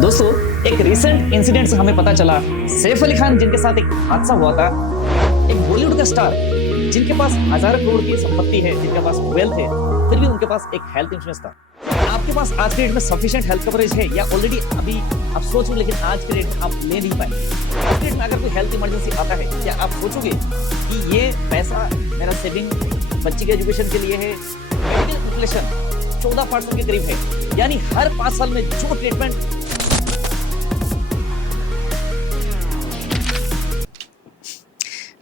दोस्तों, एक recent incident से हमें पता चला सैफ अली खान जिनके साथ एक हादसा हुआ था, एक बॉलीवुड का स्टार जिनके पास हजारों करोड़ की संपत्ति है, जिनके पास वेल्थ है, फिर भी उनके पास एक हेल्थ इंश्योरेंस था। आपके पास आज के डेट में सफिशिएंट हेल्थ कवरेज है या ऑलरेडी अभी आप सोचोगे लेकिन आज के डेट में आप ले नहीं पाए। आज के डेट में अगर कोई हेल्थ इमरजेंसी आता है, क्या आप सोचोगे कि ये पैसा मेरा सेविंग बच्ची के एजुकेशन के लिए है? मेडिकल इन्फ्लेशन 14% के करीब है, यानी हर 5 साल में जो ट्रीटमेंट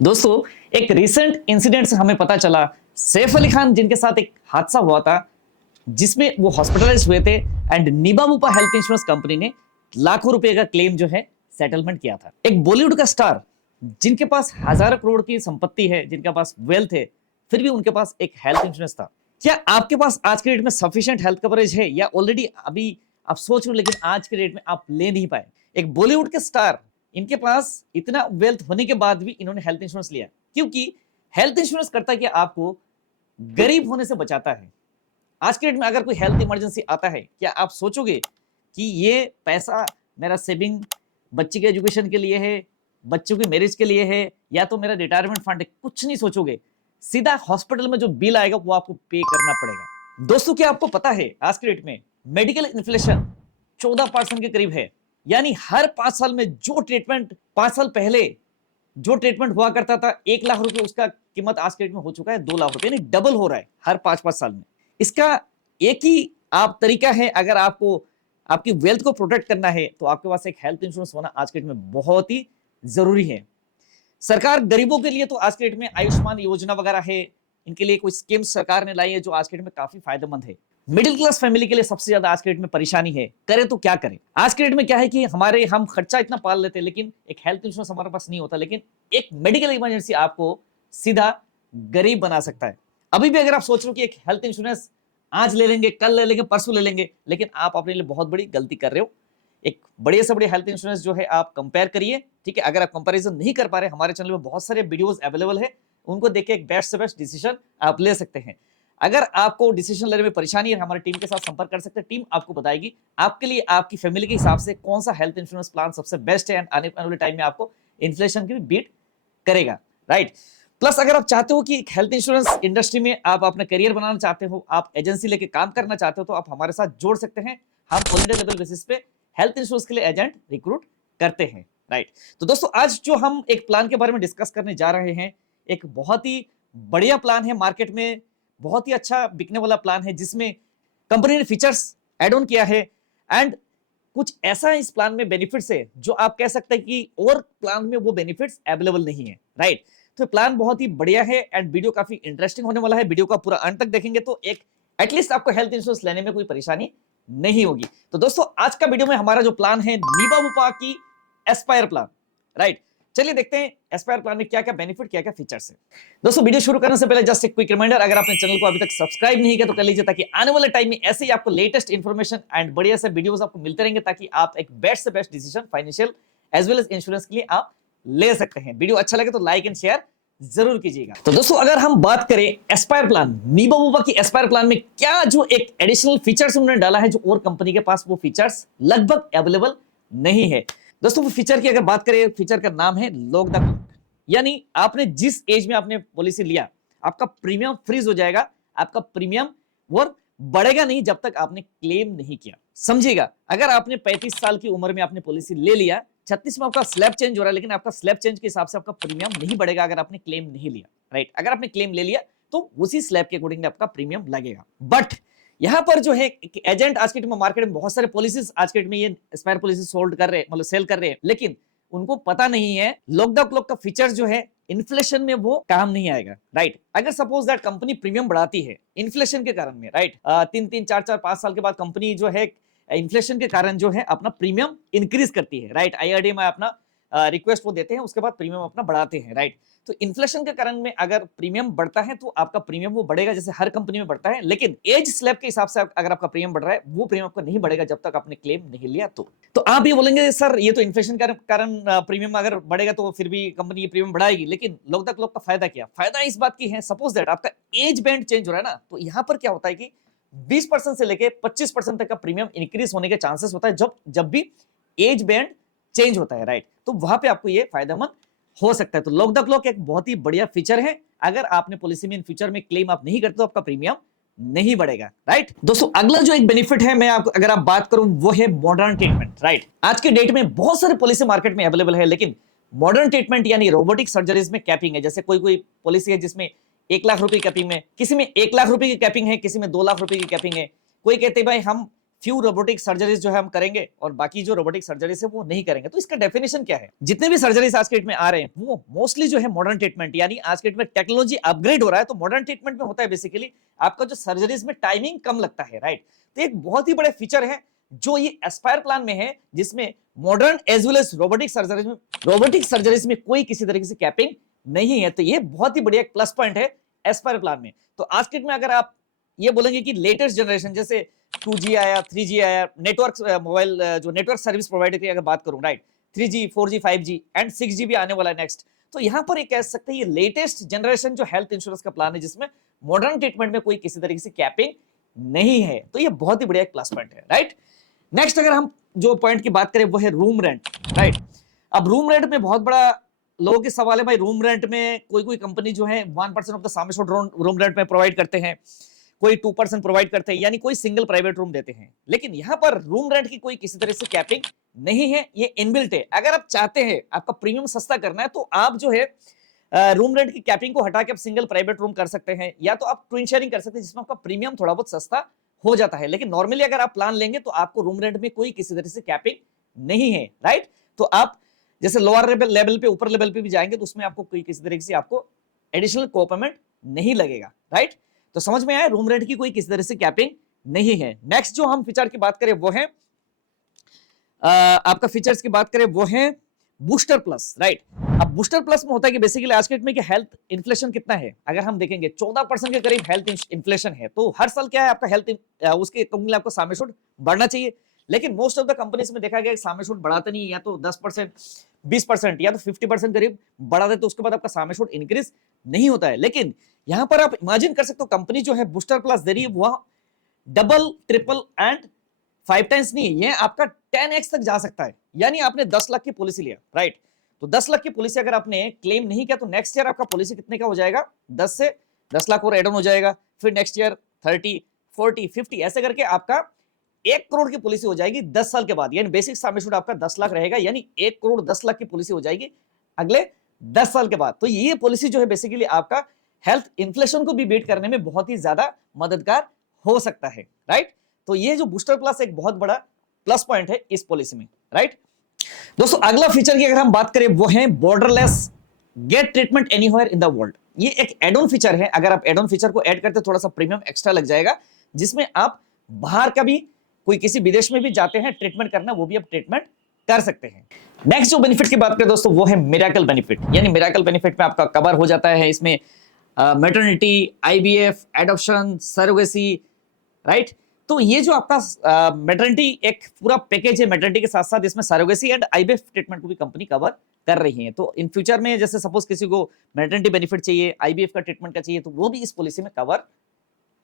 दोस्तों, एक रिसेंट इंसिडेंट से हमें पता चला सैफ अली खान जिनके साथ एक हादसा हुआ था जिसमें वो हॉस्पिटलाइज हुए थे एंड निबाबूपा हेल्थ इंश्योरेंस कंपनी ने लाखों रुपए का क्लेम जो है सेटलमेंट किया था। एक बॉलीवुड का स्टार जिनके पास हजारों करोड़ की संपत्ति है, जिनके पास वेल्थ है, फिर भी उनके पास एक हेल्थ इंश्योरेंस था। क्या आपके पास आज के डेट में सफिशिएंट हेल्थ कवरेज है या ऑलरेडी अभी आप सोच रहे हो लेकिन आज के डेट में आप ले नहीं पाए? एक बॉलीवुड के स्टार, इनके पास इतना वेल्थ होने के बाद भी इन्होंने हेल्थ इंश्योरेंस लिया, क्योंकि हेल्थ इंश्योरेंस करता है कि आपको गरीब होने से बचाता है। आज के डेट में अगर कोई हेल्थ इमरजेंसी आता है, क्या आप सोचोगे कि ये पैसा मेरा सेविंग बच्ची के एजुकेशन के लिए है, बच्चों की मैरिज के लिए है, या तो मेरा रिटायरमेंट फंड है? कुछ नहीं सोचोगे, सीधा हॉस्पिटल में जो बिल आएगा वो आपको पे करना पड़ेगा। दोस्तों, क्या आपको पता है आज के डेट में मेडिकल इन्फ्लेशन 14% के करीब है, यानी हर 5 साल में जो ट्रीटमेंट 5 साल पहले जो ट्रीटमेंट हुआ करता था 1 लाख रुपए, उसका कीमत आज के डेट में हो चुका है 2 लाख रुपए, यानी डबल हो रहा है हर 5-5 साल में। इसका एक ही आप तरीका है, अगर आपको आपकी वेल्थ को प्रोटेक्ट करना है तो आपके पास एक हेल्थ इंश्योरेंस होना आज के डेट में बहुत ही जरूरी है। सरकार गरीबों के लिए तो आज के डेट में आयुष्मान योजना वगैरह है, इनके लिए कोई स्कीम सरकार ने लाई है जो आज के डेट में काफी फायदेमंद है। मिडिल क्लास फैमिली के लिए सबसे ज्यादा आज के डेट में परेशानी है, करे तो क्या करें। आज के डेट में क्या है कि हम खर्चा इतना पाल लेते हैं लेकिन एक हेल्थ इंश्योरेंस हमारे पास नहीं होता, लेकिन एक मेडिकल इमरजेंसी आपको सीधा गरीब बना सकता है। अभी भी अगर आप सोच रहे हो कि एक हेल्थ इंश्योरेंस आज ले लेंगे, कल ले लेंगे, परसों ले लेंगे, लेकिन आप अपने लिए बहुत बड़ी गलती कर रहे हो। एक बड़े से बड़े हेल्थ इंश्योरेंस जो है आप कंपेयर करिए, ठीक है। अगर आप कंपैरिजन नहीं कर पा रहे, हमारे चैनल में बहुत सारे वीडियोस अवेलेबल है, उनको देख के एक बेस्ट से बेस्ट डिसीजन आप ले सकते हैं। अगर आपको डिसीजन लेने में परेशानी है, हमारी टीम के साथ संपर्क कर सकते हैं। टीम आपको बताएगी आपके लिए आपकी फैमिली के हिसाब से कौन सा हेल्थ इंश्योरेंस प्लान सबसे बेस्ट है एंड आने वाले टाइम में आपको इन्फ्लेशन की भी बीट करेगा, राइट। प्लस अगर आप चाहते हो कि हेल्थ इंश्योरेंस इंडस्ट्री में आप अपना करियर बनाना चाहते हो, आप एजेंसी लेके काम करना चाहते हो, तो आप हमारे साथ जोड़ सकते हैं। हम ऑल इंडिया लेवल बेसिस पे हेल्थ इंश्योरेंस के लिए एजेंट रिक्रूट करते हैं, राइट। तो दोस्तों, आज जो हम एक प्लान के बारे में डिस्कस करने जा रहे हैं, एक बहुत ही बढ़िया प्लान है, मार्केट में बहुत ही अच्छा बिकने वाला प्लान है, जिसमें कंपनी ने फीचर्स ऐड ऑन किया है एंड कुछ ऐसा इस प्लान में बेनिफिट्स है जो आप कह सकते हैं कि और प्लान में वो बेनिफिट्स अवेलेबल नहीं है, राइट। तो प्लान बहुत ही बढ़िया है एंड वीडियो काफी इंटरेस्टिंग होने वाला है। वीडियो का पूरा अंत तक देखेंगे तो एक एटलीस्ट आपको हेल्थ इंश्योरेंस लेने में कोई परेशानी नहीं होगी। तो दोस्तों, आज का वीडियो में हमारा जो प्लान है निबाबूपा की एस्पायर प्लान, राइट। चलिए देखते हैं एस्पायर प्लान में क्या क्या बेनिफिट, क्या क्या फीचर्स है। दोस्तों, वीडियो शुरू करने से पहले जस्ट एक क्विक रिमाइंडर, अगर आपने चैनल को अभी तक सब्सक्राइब नहीं किया तो कर लीजिए, ताकि आने वाले टाइम में ऐसे ही आपको लेटेस्ट इंफॉर्मेशन एंड बढ़िया से वीडियोस आपको मिलते रहेंगे, ताकि आप एक बेस्ट से best decision financial as well as insurance के लिए आप ले सकते हैं। वीडियो अच्छा लगे तो लाइक एंड शेयर जरूर कीजिएगा। तो दोस्तों, अगर हम बात करें एस्पायर प्लान, निबाबूपा की एस्पायर प्लान में क्या जो एक एडिशनल फीचर्स उन्होंने डाला है, जो और कंपनी के पास वो फीचर्स लगभग अवेलेबल नहीं है। दोस्तों, वो फीचर की अगर बात करें, फीचर का नाम है लॉक द क्लॉक, यानी आपने जिस एज में आपने पॉलिसी लिया, आपका प्रीमियम फ्रीज हो जाएगा, आपका प्रीमियम वो बढ़ेगा नहीं जब तक आपने क्लेम नहीं किया। समझिएगा, अगर आपने 35 साल की उम्र में आपने पॉलिसी ले लिया, 36 में आपका स्लैब चेंज हो रहा है, लेकिन आपका स्लैब चेंज के हिसाब से आपका प्रीमियम नहीं बढ़ेगा अगर आपने क्लेम नहीं लिया, राइट। अगर आपने क्लेम ले लिया तो उसी स्लैब के अकॉर्डिंग आपका प्रीमियम लगेगा। बट यहाँ पर जो है एजेंट आज के डेट में मार्केट में बहुत सारे पॉलिसीज आज के डेट में ये एक्सपायर पॉलिसी सोल्ड कर रहे हैं, मतलब सेल कर रहे हैं, लेकिन उनको पता नहीं है लॉक द क्लॉक का फीचर जो है इन्फ्लेशन में वो काम नहीं आएगा, राइट। अगर सपोज दैट कंपनी प्रीमियम बढ़ाती है इन्फ्लेशन के कारण में, राइट, 3-3, 4-4, 5 साल के बाद कंपनी जो है इन्फ्लेशन के कारण जो है अपना प्रीमियम इंक्रीज करती है, राइट। आईआरडीए में अपना रिक्वेस्ट वो देते हैं, उसके बाद प्रीमियम अपना बढ़ाते हैं, राइट। तो इन्फ्लेशन के कारण में अगर प्रीमियम बढ़ता है तो आपका प्रीमियम वो बढ़ेगा, जैसे हर कंपनी में बढ़ता है, लेकिन एज स्लैब के हिसाब से अगर आपका प्रीमियम बढ़ रहा है, वो प्रीमियम आपका नहीं बढ़ेगा जब तक आपने क्लेम नहीं लिया। तो आप ये बोलेंगे सर ये तो इन्फ्लेशन के कारण प्रीमियम अगर बढ़ेगा तो फिर भी कंपनी प्रीमियम बढ़ाएगी, लेकिन लॉक द क्लॉक का फायदा क्या? फायदा इस बात की है, सपोज दैट आपका एज बैंड चेंज हो रहा है ना, तो यहाँ पर क्या होता है कि 20% से लेके 25% तक का प्रीमियम इंक्रीज होने के चांसेस होता है जब भी एज बैंड चेंज होता है, राइट। तो वहां पे आपको ये फायदेमंद हो सकता है। तो लॉक द क्लॉक एक बहुत ही बढ़िया फीचर है। अगर आपने पॉलिसी में इन फ्यूचर में क्लेम आप नहीं करते तो आपका प्रीमियम नहीं बढ़ेगा, राइट। दोस्तों अगला जो एक बेनिफिट है, मैं आपको अगर आप बात करूं, वो है मॉडर्न ट्रीटमेंट, राइट। आज के डेट में बहुत सारे पॉलिसी मार्केट में अवेलेबल है, लेकिन मॉडर्न ट्रीटमेंट यानी रोबोटिक सर्जरीज में कैपिंग है। जैसे कोई पॉलिसी है जिसमें 1 लाख रुपए की कैपिंग में, किसी में 1 लाख रुपए की कैपिंग है, किसी में 2 लाख रुपए की कैपिंग है। कोई कहते हैं भाई हम फ्यू रोबोटिक सर्जरीज जो है हम करेंगे और बाकी जो रोबोटिक सर्जरीज है वो नहीं करेंगे। तो इसका डेफिनेशन क्या है? जितने भी सर्जरीज आज के डेट में आ रहे हैं वो मोस्टली जो है मॉडर्न ट्रीटमेंट, यानी आज के डेट में टेक्नोलॉजी अपग्रेड हो रहा है। तो मॉडर्न ट्रीटमेंट में होता है बेसिकली आपका जो सर्जरीज में टाइमिंग कम लगता है, राइट। तो एक बहुत ही बड़े फीचर है जो ये एस्पायर प्लान में है, जिसमें modern as well as robotic surgeries में कोई किसी तरीके से कैपिंग नहीं है। तो ये बहुत ही बढ़िया एक प्लस पॉइंट है एस्पायर प्लान में। तो आज के डेट में अगर आप ये बोलेंगे कि लेटेस्ट जनरेशन जैसे 2G आया, 3G आया, नेटवर्क मोबाइल जो नेटवर्क सर्विस प्रोवाइडर की अगर बात करूं, right, 3G 4G 5G and 6G भी आने वाला है नेक्स्ट। तो यहां पर ये कह सकते हैं ये लेटेस्ट जनरेशन जो हेल्थ इंश्योरेंस का प्लान है, जिसमें मॉडर्न ट्रीटमेंट में कोई किसी तरीके से कैपिंग नहीं है। तो ये बहुत ही बढ़िया एक प्लस पॉइंट है, राइट। नेक्स्ट अगर हम जो पॉइंट की बात करें वो है रूम रेंट, राइट। अब रूम रेंट में बहुत बड़ा लोगों के सवाल है, भाई रूम रेंट में कोई कंपनी जो है 1% of the sum assured room rent में प्रोवाइड करते हैं, कोई 2% प्रोवाइड करते हैं, यानी कोई सिंगल प्राइवेट रूम देते हैं। लेकिन यहां पर रूम रेंट की कोई किसी तरह से कैपिंग नहीं है, ये इनबिल्ट है। अगर आप चाहते हैं आपका प्रीमियम सस्ता करना है तो आप जो है रूम रेंट की कैपिंग को हटा के आप सिंगल प्राइवेट रूम कर सकते हैं, या तो आप ट्विन शेयरिंग कर सकते हैं जिसमें आपका प्रीमियम थोड़ा बहुत सस्ता हो जाता है। लेकिन नॉर्मली अगर आप प्लान लेंगे तो आपको रूम रेंट में कोई किसी तरह से कैपिंग नहीं है, राइट। तो आप जैसे लोअर लेवल पे ऊपर लेवल पे भी जाएंगे तो उसमें आपको कोई किसी तरीके से आपको एडिशनल कोपेमेंट नहीं लगेगा, राइट। तो समझ में आया, रूम रेंट की कोई किसी तरह से कैपिंग नहीं है। नेक्स्ट जो हम फीचर की बात करें वो है आपका फीचर्स की बात करें वो है बूस्टर प्लस, राइट। अब बूस्टर प्लस में होता है कि बेसिकली आज के डेट में कि हेल्थ इन्फ्लेशन कितना है, अगर हम देखेंगे 14% के करीब हेल्थ इन्फ्लेशन है। तो हर साल क्या है आपका हेल्थ उसके अकॉर्डिंगली आपको सम एश्योर्ड बढ़ना चाहिए। लेकिन मोस्ट ऑफ द कंपनीज में देखा गया सम एश्योर्ड बढ़ाते नहीं, या तो 10%, 20% या तो 50% करीब बढ़ा देते, तो उसके बाद आपका सम एश्योर्ड इंक्रीज नहीं होता है। लेकिन यहां पर आप इमेजिन कर सकते हो कंपनी जो है बूस्टर प्लस दे रही है वह डबल, ट्रिपल एंड 5 टाइम्स नहीं, ये आपका 10x तक जा सकता है। यानी आपने 10 लाख की पॉलिसी लिया, राइट। तो 10 लाख की पॉलिसी अगर आपने क्लेम नहीं किया तो नेक्स्ट ईयर आपका पॉलिसी कितने का हो जाएगा, 10 से 10 लाख और एड ऑन हो जाएगा। फिर नेक्स्ट ईयर 30, 40, 50 ऐसे करके आपका 1 करोड़ की पॉलिसी हो जाएगी 10 साल के बाद। यानी बेसिक सम एश्योर्ड आपका 10 लाख रहेगा, यानी 1 करोड़ 10 लाख की पॉलिसी हो जाएगी अगले 10 साल के बाद। तो ये पॉलिसी जो है बेसिकली आपका हेल्थ इन्फ्लेशन को भी बीट करने में बहुत ही ज्यादा मददगार हो सकता है, राइट। तो ये जो बूस्टर प्लस एक बहुत बड़ा प्लस पॉइंट है इस पॉलिसी में, राइट। दोस्तों अगला फीचर की अगर हम बात करें वो है borderless gate treatment anywhere in the world. ये एक एड ऑन फीचर है। अगर आप एड ऑन फीचर को ऐड करते थोड़ा सा प्रीमियम एक्स्ट्रा लग जाएगा, जिसमें आप बाहर का भी कोई किसी विदेश में भी जाते हैं ट्रीटमेंट करना, वो भी आप ट्रीटमेंट कर सकते हैं। नेक्स्ट जो बेनिफिट की बात करें दोस्तों वो है मिरेकल बेनिफिट। यानी मिरेकल बेनिफिट में आपका कवर हो जाता है इसमें maternity, IVF, adoption, surrogacy, right. तो ये जो आपका मैटरनिटी एक पूरा पैकेज है, मैटरनिटी के साथ साथ इसमें सरोगेसी एंड IVF ट्रीटमेंट को भी कंपनी कवर कर रही है। तो इन फ्यूचर में जैसे सपोज किसी को मैटरनिटी बेनिफिट चाहिए, IVF का ट्रीटमेंट का चाहिए, तो वो भी इस पॉलिसी में कवर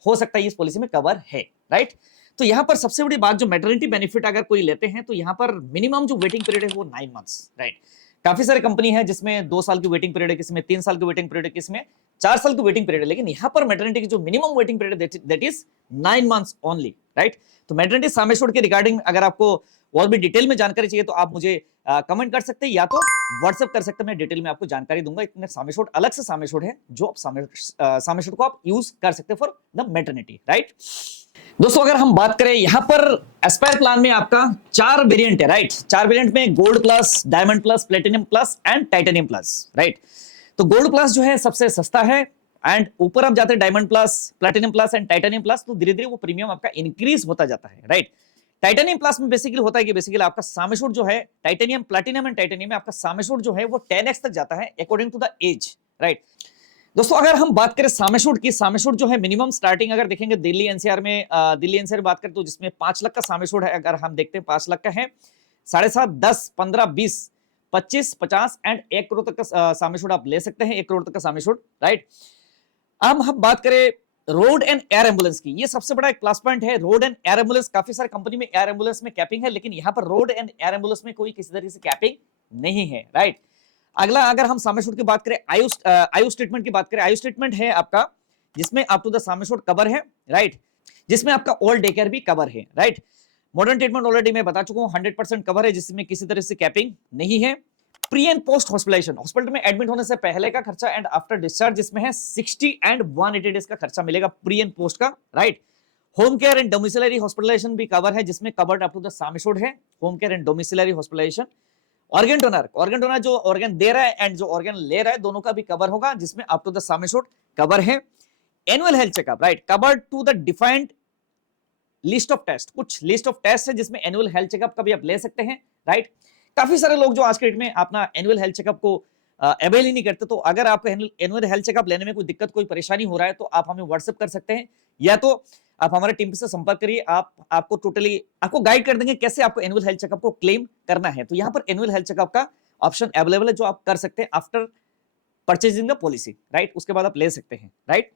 हो सकता है, इस पॉलिसी में कवर है, राइट। तो यहाँ पर सबसे बड़ी बात जो मैटरनिटी बेनिफिट अगर कोई लेते हैं तो यहाँ पर मिनिमम जो वेटिंग पीरियड है वो 9 मंथ्स, राइट। काफी सारे कंपनी है जिसमें 2 साल की वेटिंग पीरियड है, किसी में 3 साल की वेटिंग पीरियड है, किसी में 4 साल की वेटिंग पीरियड है। लेकिन यहाँ पर मैटरनिटी की जो minimum waiting period that is 9 months only, right. तो मैटरनिटी सम एश्योर्ड के रिगार्डिंग अगर आपको और भी डिटेल में जानकारी चाहिए तो आप मुझे कमेंट कर सकते हैं या तो व्हाट्सएप कर सकते हैं, मैं डिटेल में आपको जानकारी दूंगा। इतने सम एश्योर्ड अलग से सम एश्योर्ड है जो आप सम एश्योर्ड को आप यूज कर सकते हैं फॉर द मैटरनिटी, राइट। दोस्तों अगर हम बात करें यहाँ पर एस्पायर प्लान में आपका 4 वेरिएंट है, राइट। 4 वेरिएंट में gold plus, diamond plus, platinum plus and titanium plus, right. तो गोल्ड प्लस जो है सबसे सस्ता है एंड ऊपर आप जाते हैं diamond plus, platinum plus and titanium plus, तो धीरे धीरे वो प्रीमियम आपका इंक्रीज होता जाता है, राइट। टाइटेनियम प्लस में बेसिकली होता है कि बेसिकली आपका सम एश्योर्ड जो है टाइटेनियम, प्लैटिनम एंड टाइटेनियम में आपका सम एश्योर्ड जो है वो 10x तक जाता है according to the age, right. दोस्तों अगर हम बात करें सम एश्योर्ड की, सम एश्योर्ड जो है मिनिमम स्टार्टिंग अगर देखेंगे दिल्ली एनसीआर में बात करें तो जिसमें 5 लाख का सम एश्योर्ड है, अगर हम देखते हैं 5 लाख का है, 7.5, 10, 15, 20, 25, 50 एंड 1 करोड़ तक का सम एश्योर्ड आप ले सकते हैं, 1 करोड़ तक का सम एश्योर्ड, राइट। अब हम बात करें रोड एंड एयर एम्बुलेंस की, ये सबसे बड़ा एक प्लस पॉइंट है। रोड एंड एयर एम्बुलेंस, काफी सारे कंपनी में एयर एम्बुलेंस में कैपिंग है, लेकिन यहाँ पर रोड एंड एयर एम्बुलेंस में कोई किसी तरीके से कैपिंग नहीं है, राइट। अगला, अगर हम सामेशोट की बात करें, आयुष ट्रीटमेंट की बात करें, आयुष ट्रीटमेंट है आपका जिसमें अप टू द सामेशोट कवर है, राइट, जिसमें आपका ऑल डे केयर भी कवर है, राइट। मॉडर्न ट्रीटमेंट ऑलरेडी मैं बता चुका हूं 100% कवर है, जिसमें किसी तरह से कैपिंग नहीं है। Pre and post hospitalization, hospital में एडमिट होने से पहले का खर्चा एंड आफ्टर डिस्चार्ज, जिसमें है 60 एंड 180 डेज का खर्चा मिलेगा प्री एंड पोस्ट का, right. Home care and domiciliary hospitalization भी कवर है, जिसमें covered up to the sum assured है home care and domiciliary hospitalization. Organ donor जो ऑर्गन दे रहा है एंड जो ऑर्गन ले रहा है, दोनों का भी कवर होगा, जिसमें up to the sum assured cover है। Annual health checkup, right, covered to the defined list of test, कुछ लिस्ट ऑफ टेस्ट है जिसमें एनुअल हेल्थ चेकअप का भी आप ले सकते हैं, राइट। काफी सारे लोग जो आज के डेट में अपना एनुअल हेल्थ चेकअप को अवेल ही नहीं करते, तो अगर आपको एनुअल हेल्थ चेकअप लेने में कोई दिक्कत, कोई परेशानी हो रहा है, तो आप हमें व्हाट्सएप कर सकते हैं, या तो आप हमारे टीम से संपर्क करिए। आपको टोटली आपको गाइड कर देंगे कैसे आपको एनुअल हेल्थ चेकअप को क्लेम करना है। तो यहाँ पर एनुअल हेल्थ चेकअप का ऑप्शन अवेलेबल है, जो आप कर सकते हैं after purchasing the policy, right, उसके बाद आप ले सकते हैं, राइट।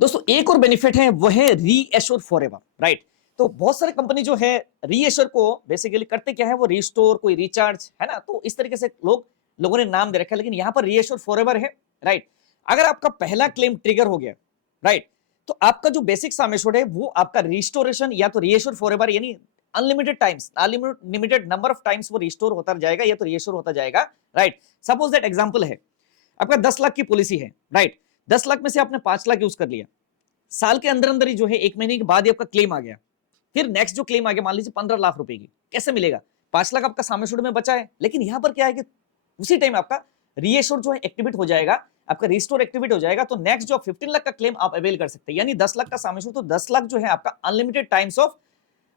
दोस्तों, एक और बेनिफिट है, वो है रीएश्योर फॉरएवर, राइट। तो बहुत सारे कंपनी जो है रीएश्योर को बेसिकली करते क्या है, वो रिस्टोर, कोई रिचार्ज, है ना, तो इस तरीके से लोगों ने नाम दे रखा है, लेकिन यहाँ पर रीएश्योर फॉरएवर है, राइट। अगर आपका पहला क्लेम ट्रिगर हो गया, राइट, तो आपका जो बेसिक सम एश्योर्ड है वो आपका रिस्टोरेशन या तो रीएश्योर फॉरएवर, यानी unlimited times, unlimited number of times वो रिस्टोर होता जाएगा या तो रीएश्योर होता जाएगा, राइट। सपोज दैट एग्जांपल है, आपका 10 लाख की पॉलिसी है, राइट, 10 लाख में से आपने 5 लाख यूज कर लिया, साल के अंदर अंदर ही जो है 1 महीने के बाद ही आपका क्लेम आ गया, फिर नेक्स्ट जो क्लेम आ गया मान लीजिए 15 लाख रुपए की, कैसे मिलेगा? 5 लाख आपका सम एश्योर्ड में बचा है, लेकिन यहां पर क्या है कि उसी टाइम आपका रीएश्योर जो है एक्टिवेट हो जाएगा, आपका रिस्टोर एक्टिवेट हो जाएगा, तो नेक्स्ट जो 15 लाख का क्लेम आप अवेल कर सकते हैं। यानी 10 लाख का सम एश्योर्ड, तो 10 लाख जो है आपका अनलिमिटेड टाइम्स ऑफ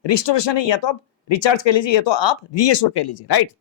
रिस्टोरेशन है, या तो आप रिचार्ज कर लीजिए या तो आप रीएश्योर कर लीजिए, राइट।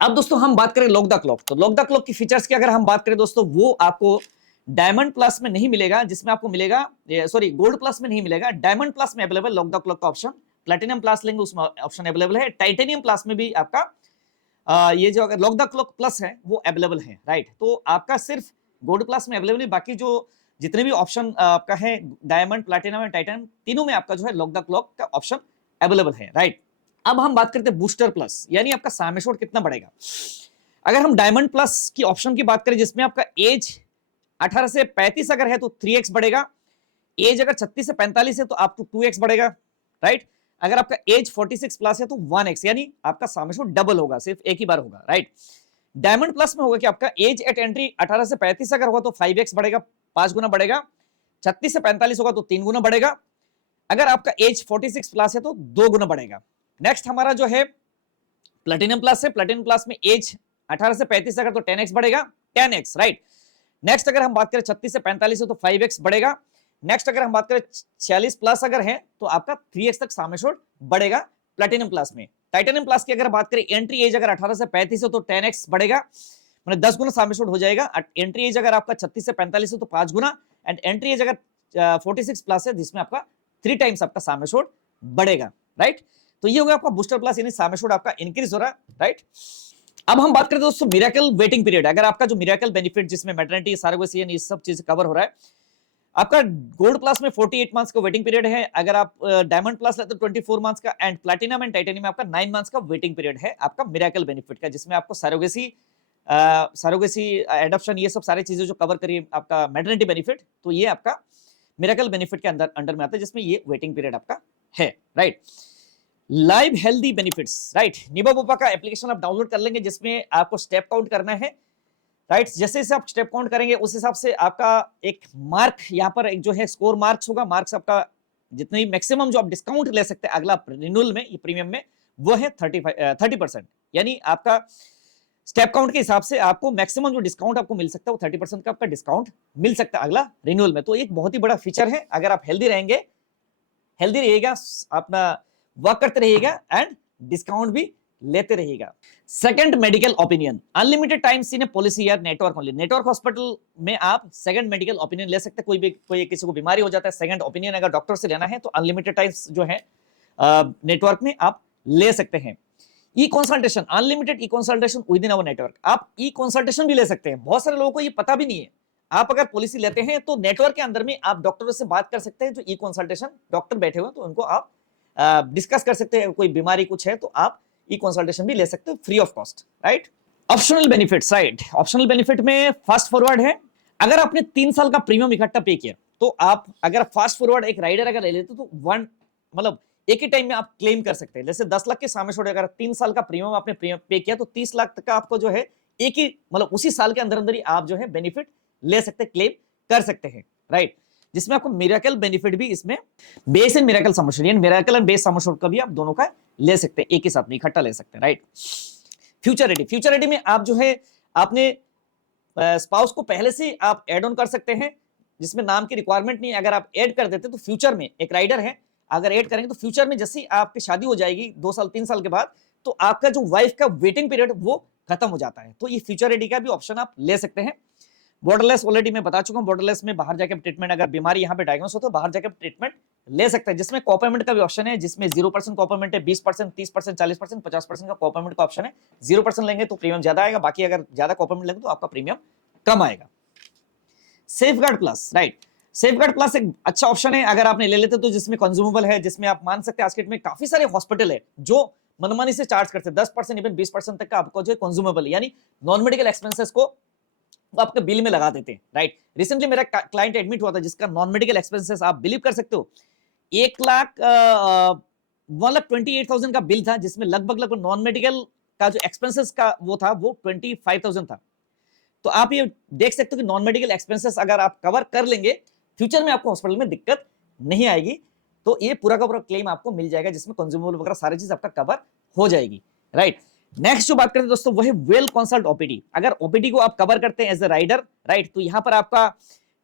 अब दोस्तों हम बात करें लॉक द क्लॉक, तो लॉक द क्लॉक की फीचर्स की अगर हम बात करें दोस्तों, वो आपको डायमंड प्लस में नहीं मिलेगा, जिसमें आपको मिलेगा, सॉरी, गोल्ड प्लस में नहीं मिलेगा, डायमंड प्लस में अवेलेबल लॉक द क्लॉक का ऑप्शन। प्लैटिनम प्लस लेंगे उसमें ऑप्शन अवेलेबल है, टाइटेनियम प्लस में भी आपका ये जो अगर लॉक द क्लॉक प्लस है वो अवेलेबल है, राइट। तो आपका सिर्फ गोल्ड प्लस में अवेलेबल है, बाकी जो जितने भी ऑप्शन आपका है डायमंड, प्लैटिनम एंड टाइटन, तीनों में आपका जो है लॉक द क्लॉक का ऑप्शन अवेलेबल है, राइट। अब हम बात करते हैं बूस्टर प्लस, यानी आपका सम एश्योर्ड कितना बढ़ेगा। अगर हम डायमंड प्लस की ऑप्शन की बात करें, जिसमें आपका एज 18 से 35 अगर है तो 3x बढ़ेगा, एज अगर 36 से 45 है तो आप तो 2x बढ़ेगा, राइट। अगर आपका एज 46 प्लस है तो 1x, यानी आपका सम एश्योर्ड डबल होगा, सिर्फ एक ही बार होगा, राइट। डायमंड प्लस में होगा कि आपका एज एट एंट्री 18 से 35 अगर होगा तो 5x बढ़ेगा, 5 गुना बढ़ेगा। 36 से 45 होगा तो 3 गुना बढ़ेगा। अगर आपका एज 46 प्लस है तो 2 गुना बढ़ेगा। नेक्स्ट हमारा जो है प्लैटिनम प्लस है, प्लैटिनम प्लस में एज 18 से 35 अगर तो 10x बढ़ेगा, 10x, राइट। नेक्स्ट अगर हम बात करें 36 से 45 है तो 5x बढ़ेगा। नेक्स्ट अगर हम बात करें 46 प्लस अगर है तो आपका 3x तक सम एश्योर्ड बढ़ेगा प्लैटिनम प्लस में। टाइटेनियम प्लस की अगर बात करें, एंट्री एज अगर 18 से 35 है तो 10x बढ़ेगा, मतलब 10 गुना सम एश्योर्ड हो जाएगा। एंट्री एज अगर आपका 36 से 45 है तो 5 गुना, एंड एंट्री एज अगर 46 प्लस है जिसमें आपका 3 टाइम्स आपका सम एश्योर्ड बढ़ेगा, राइट। तो ये हो गया आपका बूस्टर प्लस, यानी सम एश्योर्ड आपका इंक्रीज हो रहा है, राइट। अब हम बात करते हैं दोस्तों मिरेकल वेटिंग पीरियड। अगर आपका जो मिरेकल बेनिफिट जिसमें मैटरनिटी, सरोगेसी ये सब चीज कवर हो रहा है, आपका गोल्ड प्लस में 48 मंथ्स का वेटिंग पीरियड है। अगर आप डायमंड प्लस लेते हो 24 मंथ्स का, एंड प्लैटिनम एंड टाइटेनियम में आपका 9 मंथ्स का वेटिंग पीरियड है आपका मिरेकल बेनिफिट का, जिसमें आपको सरोगेसी एडॉप्शन ये सब सारी चीजें जो कवर करिए आपका मैटरनिटी बेनिफिट, तो ये आपका मिरेकल बेनिफिट के अंडर में आता है, जिसमें ये वेटिंग पीरियड आपका है, right. Live healthy benefits, right. Niva Bupa का एप्लीकेशन आप डाउनलोड कर लेंगे, जिसमें आपको स्टेप काउंट करना है, राइट। जैसे जैसे आप स्टेप काउंट करेंगे उस हिसाब से आपका एक मार्क यहाँ पर एक जो है स्कोर मार्क्स होगा। मार्क्स आपका जितनी मैक्सिमम जो आप डिस्काउंट ले सकते हैं अगला रिन्यूअल में, ये प्रीमियम में, वो है 30%, यानी आपका स्टेप काउंट के हिसाब से आपको मैक्सिमम जो डिस्काउंट आपको मिल सकता है वो 30% का आपका डिस्काउंट मिल सकता है अगला रिन्यूअल में। तो एक बहुत ही बड़ा फीचर है। अगर आप हेल्दी रहेंगे, हेल्दी रहिएगा, अपना वर्क करते रहिएगा एंड डिस्काउंट भी लेते रहिएगा। Second medical opinion, unlimited times in policy या नेटवर्क ओनली। नेटवर्क हॉस्पिटल में आप सेकंड मेडिकल ओपिनियन ले सकते हैं। कोई किसी को बीमारी हो जाता है, सेकंड ओपिनियन अगर डॉक्टर से लेना है तो अनलिमिटेड टाइम्स जो है नेटवर्क में आप ले सकते हैं। E consultation, unlimited e consultation within our network, आप ई कंसल्टेशन भी ले सकते हैं। बहुत सारे लोगों को ये पता भी नहीं है। आप अगर पॉलिसी लेते हैं तो नेटवर्क के अंदर में आप डॉक्टरों से बात कर सकते हैं, जो ई कंसल्टेशन डॉक्टर बैठे हुए हैं, तो उनको आप डिस्कस कर सकते हैं। कोई बीमारी कुछ है तो आप ई कंसल्टेशन भी ले सकते हो free of cost, right. Optional benefits, right. Optional benefit में फास्ट फॉरवर्ड है। अगर आपने 3 साल का प्रीमियम इकट्ठा पे किया तो आप अगर फास्ट फॉरवर्ड एक राइडर अगर ले लेते तो वन मतलब एक ही टाइम में आप क्लेम कर सकते हैं। जैसे 10 लाख के सामने छोड़े, अगर 3 साल का प्रीमियम आपने पे किया तो 30 लाख तक का आपको जो है एक ही मतलब उसी साल के अंदर अंदर ही आप जो है बेनिफिट ले सकते हैं, क्लेम कर सकते हैं, राइट। जिसमें आपको मिरेकल बेनिफिट भी इसमें base and miracle sum assured, miracle and base sum assured का भी आप दोनों का ले सकते हैं, एक ही साथ में इकट्ठा ले सकते हैं, right. Future ready, future ready में आप जो है आपने स्पाउस को पहले से आप ऐड ऑन कर सकते हैं, जिसमें नाम की रिक्वायरमेंट नहीं है। अगर आप ऐड कर देते तो फ्यूचर में एक राइडर है, अगर ऐड करेंगे तो फ्यूचर में जैसे आपकी शादी हो जाएगी 2 साल 3 साल के बाद, तो आपका जो वाइफ का वेटिंग पीरियड वो खत्म हो जाता है। तो ये फ्यूचर रेडी का भी ऑप्शन आप ले सकते हैं। बॉर्डरलेस ऑलरेडी मैं बता चुका हूं, बॉर्डरलेस में बाहर जाकर ट्रीटमेंट, अगर बीमारी यहां पे डायग्नोस हो तो बाहर जाकर ट्रीटमेंट ले सकते हैं। जिसमें कॉपेमेंट का भी ऑप्शन है, जिसमें 0% कॉपेमेंट है, 20%, 30%, 40%, 50% का कॉपेमेंट का ऑप्शन है। 0% लेंगे तो प्रीमियम ज्यादा आएगा, बाकी अगर ज्यादा कॉपेमेंट लेंगे तो आपका प्रीमियम कम आएगा। Safeguard plus, right. Safeguard plus एक अच्छा ऑप्शन है अगर आपने ले लेते तो, जिसमें कंज्यूमेबल है, जिसमें आप मान सकते हैं आज के डेट में काफी सारे हॉस्पिटल है जो मनमानी से चार्ज करते हैं 10% इवन 20% तक का आपको जो कंज्यूमेबल यानी नॉन मेडिकल एक्सपेंसेस को आपके बिल में लगा देते हैं, राइट। रिसेंटली मेरा क्लाइंट एडमिट हुआ था जिसका नॉन मेडिकल एक्सपेंसेस आप बिलीव कर सकते हो 1,28,000 का बिल था, जिसमें लगभग नॉन मेडिकल का जो एक्सपेंसेस का वो था वो 25,000 था। तो आप ये देख सकते हो कि नॉन मेडिकल एक्सपेंसेस अगर आप कवर कर लेंगे, फ्यूचर में आपको हॉस्पिटल में दिक्कत नहीं आएगी। तो ये पूरा का पूरा क्लेम आपको मिल जाएगा, जिसमें कंज्यूमेबल वगैरह सारी चीज आपका कवर हो जाएगी, राइट। नेक्स्ट जो बात करते हैं दोस्तों वो है वेल कंसल्ट ओपीडी। अगर ओपीडी को आप कवर करते हैं एज अ राइडर, राइट, तो यहां पर आपका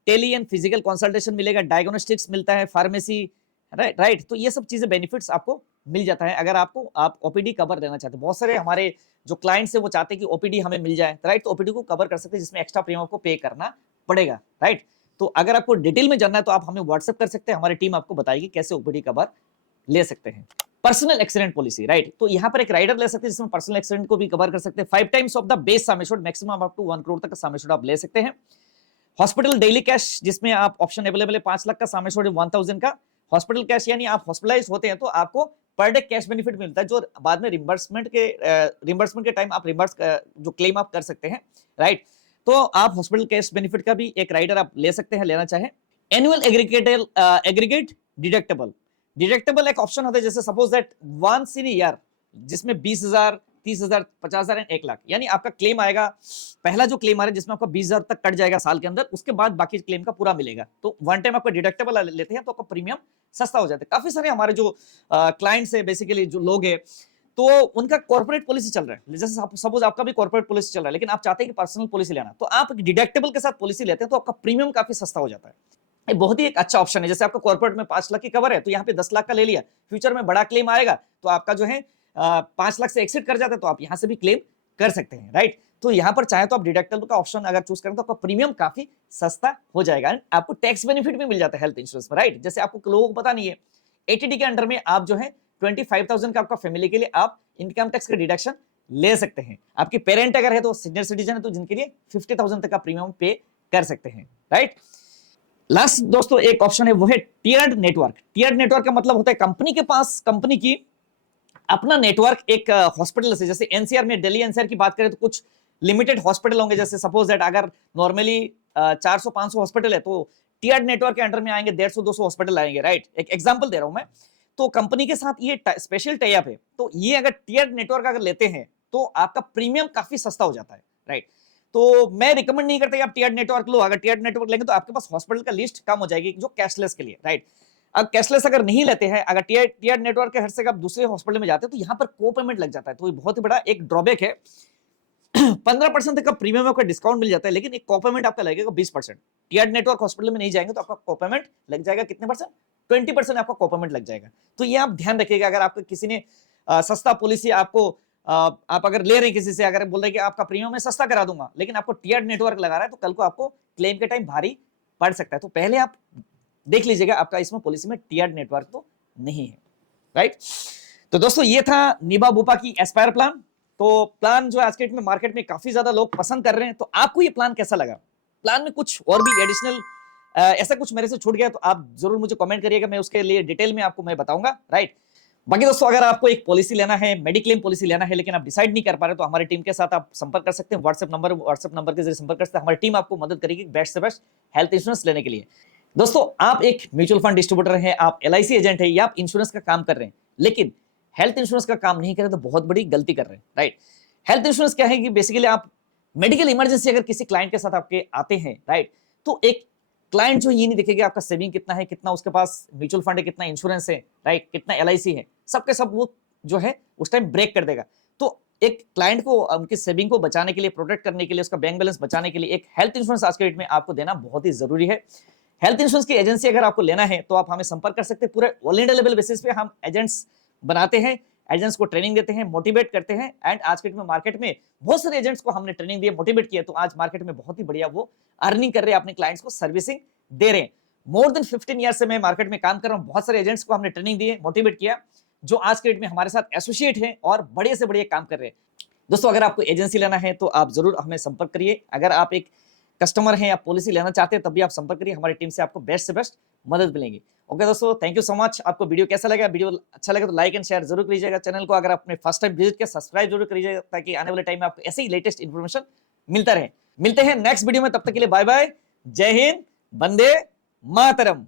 टेली एंड फिजिकल कंसल्टेशन मिलेगा, डायग्नोस्टिक्स मिलता है, फार्मेसी, राइट। तो ये सब चीजें बेनिफिट्स आपको मिल जाता है अगर आप ओपीडी कवर देना चाहते हैं। बहुत सारे हमारे जो क्लाइंट्स है वो चाहते हैं कि ओपीडी हमें मिल जाए, राइट, तो ओपीडी को कवर कर सकते हैं, जिसमें एक्स्ट्रा प्रीमियम आपको पे करना पड़ेगा, राइट। तो अगर आपको डिटेल में जानना है तो आप हमें व्हाट्सएप कर सकते हैं, हमारी टीम आपको बताएगी कैसे ओपीडी कवर ले सकते हैं। पर्सनल एक्सीडेंट पॉलिसी, राइट, तो यहां पर एक राइडर ले सकते हैं जिसमें पर्सनल एक्सीडेंट को भी कवर कर सकते हैं। 5 times of the base sum assured, maximum up to 1 crore तक का सम एश्योर्ड आप ले सकते हैं। हॉस्पिटल डेली कैश, जिसमें आप ऑप्शन अवेलेबल है 5 लाख का सम एश्योर्ड, 1000 का हॉस्पिटल कैश, यानी आप हॉस्पिटलाइज होते हैं तो आपको पर डे कैश बेनिफिट मिलता है, जो बाद में रिम्बर्समेंट के टाइम आप रिम्बर्स जो क्लेम आप कर सकते हैं, राइट। तो आप हॉस्पिटल कैश बेनिफिट का भी एक राइडर आप ले सकते हैं, लेना चाहे। एनुअल एग्रीगेट डिडक्टेबल एक ऑप्शन होता है, जैसे suppose that once in year, जिसमें 20,000, 30,000, 50,000 एंड 1 लाख, यानी आपका क्लेम आएगा, पहला जो क्लेम आ रहा है जिसमें आपका 20,000 तक कट जाएगा साल के अंदर, उसके बाद बाकी क्लेम का पूरा मिलेगा। तो वन टाइम आपका डिडक्टेबल लेते हैं तो आपका प्रीमियम सस्ता हो जाता है। काफी सारे हमारे जो क्लाइंट्स है, बेसिकली जो लोग है, तो उनका कॉर्पोरेट पॉलिसी चल रहा है, जैसे सपोज आपका भी कॉर्पोरेट पॉलिसी चल रहा है, लेकिन आप चाहते हैं कि पर्सनल पॉलिसी लेना, तो आप डिडक्टेबल के साथ पॉलिसी लेते हैं तो आपका प्रीमियम काफी सस्ता हो जाता है। ये बहुत ही एक अच्छा ऑप्शन है। जैसे आपका कॉर्पोरेट में 5 लाख की कवर है तो यहाँ पे 10 लाख का ले लिया, फ्यूचर में बड़ा क्लेम आएगा तो आपका जो है 5 लाख से एक्सीड कर जाता है, तो आप यहाँ से भी क्लेम कर सकते हैं, राइट। तो यहाँ पर चाहे तो आप डिडक्टेबल का ऑप्शन अगर चूज करें तो आपका प्रीमियम काफी सस्ता हो जाएगा, आपको टैक्स बेनिफिट भी मिल जाता है हेल्थ इंश्योरेंस में, राइट। जैसे आपको लोगों को पता नहीं है, एटीडी के अंडर में आप जो है 25,000 का आपका फैमिली के लिए आप इनकम टैक्स का डिडक्शन ले सकते हैं। आपके पेरेंट अगर है तो सीनियर सिटीजन है तो जिनके लिए 50,000 तक का प्रीमियम पे कर सकते हैं, राइट। लास्ट दोस्तों एक ऑप्शन है वो है टियर्ड नेटवर्क। टियर्ड नेटवर्क का मतलब होता है कंपनी के पास, कंपनी की अपना नेटवर्क एक हॉस्पिटल से, जैसे एनसीआर में, दिल्ली एनसीआर की बात करें तो कुछ लिमिटेड हॉस्पिटल होंगे, जैसे सपोज दैट अगर नॉर्मली 400-500 हॉस्पिटल है तो टियर्ड नेटवर्क के अंडर में आएंगे 150-200 हॉस्पिटल आएंगे, राइट। एक एग्जांपल दे रहा हूं मैं। तो कंपनी के साथ ये स्पेशल टाई अप है, तो ये अगर टियर्ड नेटवर्क अगर लेते हैं तो आपका प्रीमियम काफी सस्ता हो जाता है, राइट। तो मैं रिकमेंड नहीं करता कि आप टियर्ड नेटवर्क लो। अगर टियर्ड नेटवर्क लेंगे तो आपके पास हॉस्पिटल का लिस्ट कम हो जाएगी जो कैशलेस के लिए, राइट। अब कैशलेस अगर नहीं लेते हैं, अगर टियर्ड नेटवर्क के हट से आप दूसरे हॉस्पिटल में जाते हैं तो यहाँ पर को पेमेंट लग जाता है, तो ये बहुत ही बड़ा एक ड्रॉबैक है। 15% तक का प्रीमियम आपका डिस्काउंट मिल जाता है, लेकिन एक को पेमेंट आपका लगेगा 20%। टियर्ड नेटवर्क हॉस्पिटल में नहीं जाएंगे तो आपका को पेमेंट लग जाएगा कितने परसेंट? 20% आपका को पेमेंट लग जाएगा। तो ये आप ध्यान रखिएगा, अगर आपको किसी ने सस्ता पॉलिसी आपको आप अगर ले रहे हैं किसी से, अगर बोल रहे हैं कि आपका प्रीमियम मैं सस्ता करा दूंगा, लेकिन आपको टियर्ड नेटवर्क लगा रहा है तो कल को आपको क्लेम के टाइम भारी पड़ सकता है। तो पहले आप देख लीजिएगा आपका इसमें पॉलिसी में टियर्ड नेटवर्क तो नहीं है, राइट। तो दोस्तों ये था निबा बुपा की एस्पायर प्लान। तो प्लान जो आज के डेट में मार्केट में काफी ज्यादा लोग पसंद कर रहे हैं, तो आपको ये प्लान कैसा लगा? प्लान में कुछ और भी एडिशनल ऐसा कुछ मेरे से छूट गया तो आप जरूर मुझे कमेंट करिएगा, मैं उसके लिए डिटेल में आपको मैं बताऊंगा, राइट। बाकी दोस्तों, अगर आपको एक पॉलिसी लेना है, मेडिक्लेम पॉलिसी लेना है, लेकिन आप डिसाइड नहीं कर पा रहे तो हमारी टीम के साथ आप संपर्क कर सकते हैं। व्हाट्सएप नंबर के जरिए संपर्क कर सकते हैं। हमारी टीम आपको मदद करेगी बेस्ट से बेस्ट हेल्थ इंश्योरेंस लेने के लिए। दोस्तों, आप एक म्यूचुअल फंड डिस्ट्रीब्यूटर हैं, आप LIC एजेंट है या आप इंश्योरेंस का काम कर रहे हैं, लेकिन हेल्थ इंश्योरेंस का काम नहीं कर रहे तो बहुत बड़ी गलती कर रहे हैं, राइट। हेल्थ इंश्योरेंस क्या है कि बेसिकली आप मेडिकल इमरजेंसी अगर किसी क्लाइंट के साथ आपके आते हैं, राइट, तो एक क्लाइंट जो ये नहीं देखेगा आपका सेविंग कितना है, कितना उसके पास म्यूचुअल फंड है, कितना इंश्योरेंस है, राइट, कितना LIC है, सबके सब वो जो है उस टाइम ब्रेक कर देगा। तो एक क्लाइंट को उनकी सेविंग को बचाने के लिए, प्रोटेक्ट करने के लिए, उसका बैंक बैलेंस बचाने के लिए एक हेल्थ इंश्योरेंस आज के डेट में आपको देना बहुत ही जरूरी है। हेल्थ इंश्योरेंस की एजेंसी अगर आपको लेना है तो आप हमें संपर्क कर सकते हैं। पूरे ऑल इंडिया लेवल बेसिस पे हम एजेंट्स बनाते हैं, एजेंट्स को ट्रेनिंग देते हैं, मोटिवेट करते हैं, एंड आज के डेट में मार्केट में बहुत सारे एजेंट्स को हमने ट्रेनिंग दी, मोटिवेट किया, तो आज मार्केट में बहुत ही बढ़िया वो अर्निंग कर रहे हैं, अपने क्लाइंट्स को सर्विसिंग दे रहे हैं। मोर देन 15 ईयर से मैं मार्केट में काम कर रहा हूं, बहुत सारे एजेंट्स को हमने ट्रेनिंग दी है, मोटिवेट किया, जो आज के डेट में हमारे साथ एसोसिएट हैं और बड़े से बड़े काम कर रहे हैं। दोस्तों, अगर आपको एजेंसी लेना है तो आप जरूर हमें संपर्क करिए। अगर आप एक कस्टमर हैं या पॉलिसी लेना चाहते हैं तब भी आप संपर्क करिए, हमारी टीम से आपको बेस्ट से बेस्ट मदद मिलेगी। ओके दोस्तों, थैंक यू सो मच। आपको वीडियो कैसा लगा? वीडियो अच्छा लगा तो लाइक एंड शेयर जरूर कीजिएगा। चैनल को अगर आपने फर्स्ट टाइम विजिट किया, सब्सक्राइब जरूर करिएगा, ताकि आने वाले टाइम में आपको ऐसे ही लेटेस्ट इन्फॉर्मेशन मिलता रहे। मिलते हैं नेक्स्ट वीडियो में, तब तक के लिए बाय बाय, जय हिंद, वंदे मातरम।